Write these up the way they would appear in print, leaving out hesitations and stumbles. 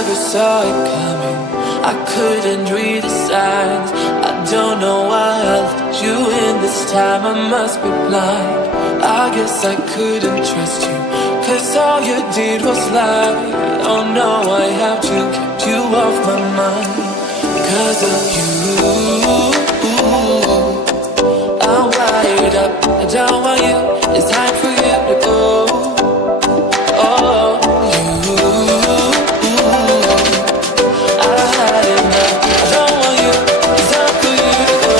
never saw it coming. I couldn't read the signs. I don't know why I let you in this time. I must be blind. I guess I couldn't trust you, 'cause all you did was lie. Oh no, I have to keep you off my mind. 'Cause of you, I'm wired up. I don't want you. It's time for you to go. Oh, you, I had enough. I don't want you. It's time for you to go.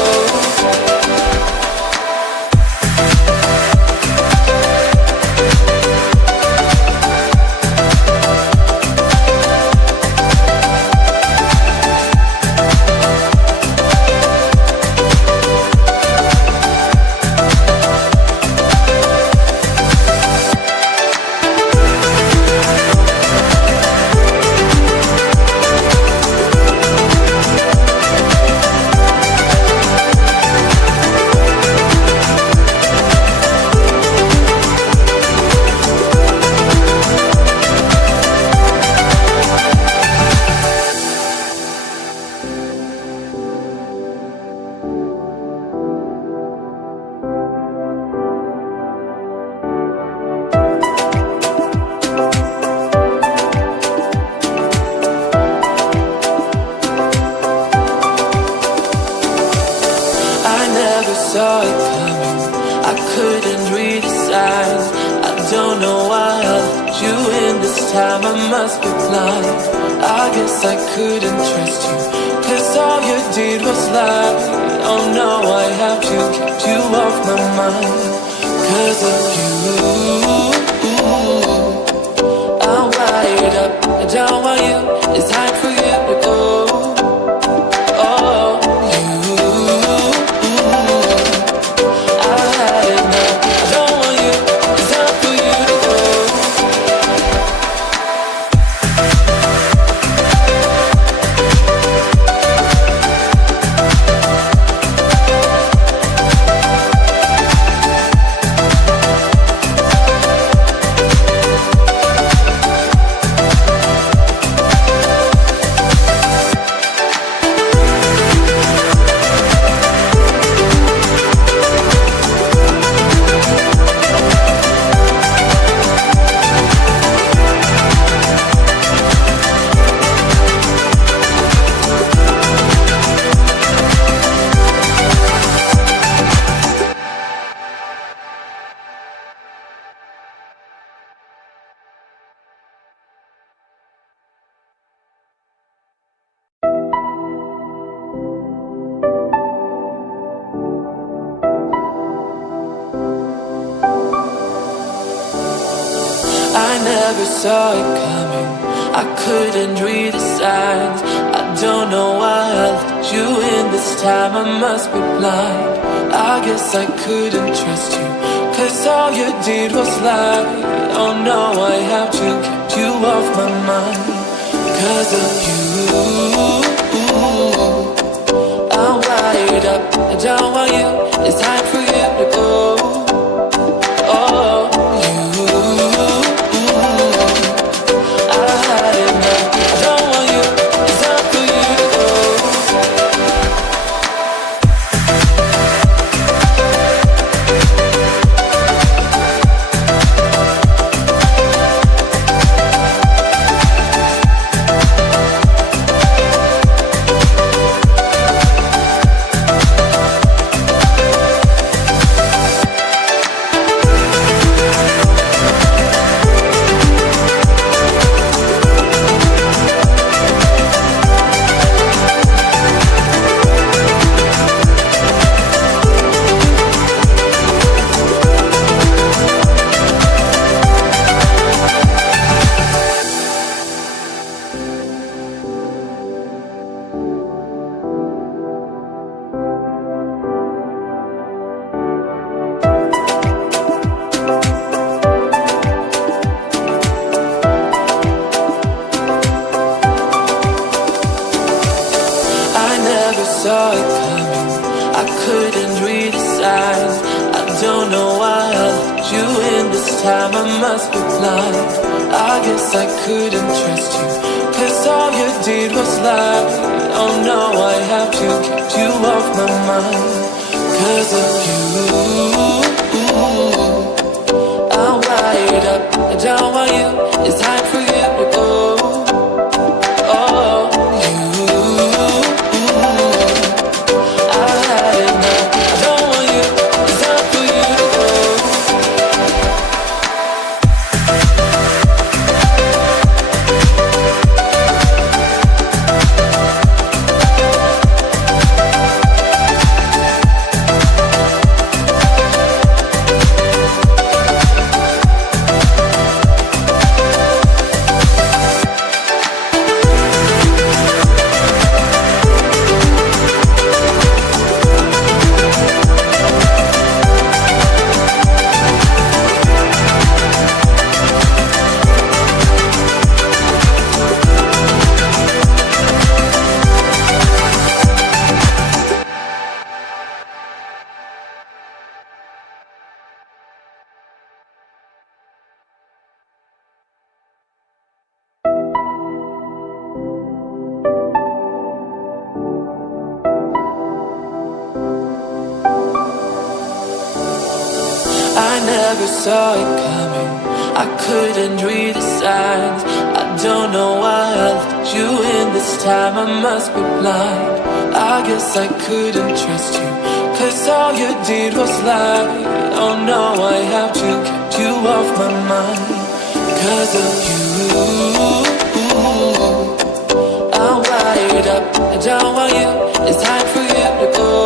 Saw it coming. I couldn't read the signs. I don't know why I let you in this time. I must be blind. I guess I couldn't trust you, 'cause all you did was lie. Oh no, I have to keep you off my mind. 'Cause of you, I'm wired up. I don't want you. It's time for you to go. I never saw it coming. I couldn't read the signs. I don't know why I let you in this time. I must be blind. I guess I couldn't trust you, 'cause all you did was lie. Oh no, I have to keep you off my mind. 'Cause of you, I'm wired up. I don't want you. It's time for you to go. Oh, saw it coming. I couldn't read the signs. I don't know why I let you in this time. I must be blind. I guess I couldn't trust you, 'cause 'cause all you did was lie. Oh no, I have to keep you off my mind. 'Cause of you, I'm wired up. I don't want you, it's time for you to go. Oh, you, I had enough. I don't want you, it's time for you to go. I never saw it coming, I couldn't read the signs. I don't know why I let you in this time, I must be blind. I guess I couldn't trust you, 'cause all you did was lie. Oh no, I have to keep you off my mind. 'Cause of you, I'm wired up. I don't want you, it's time for you to go.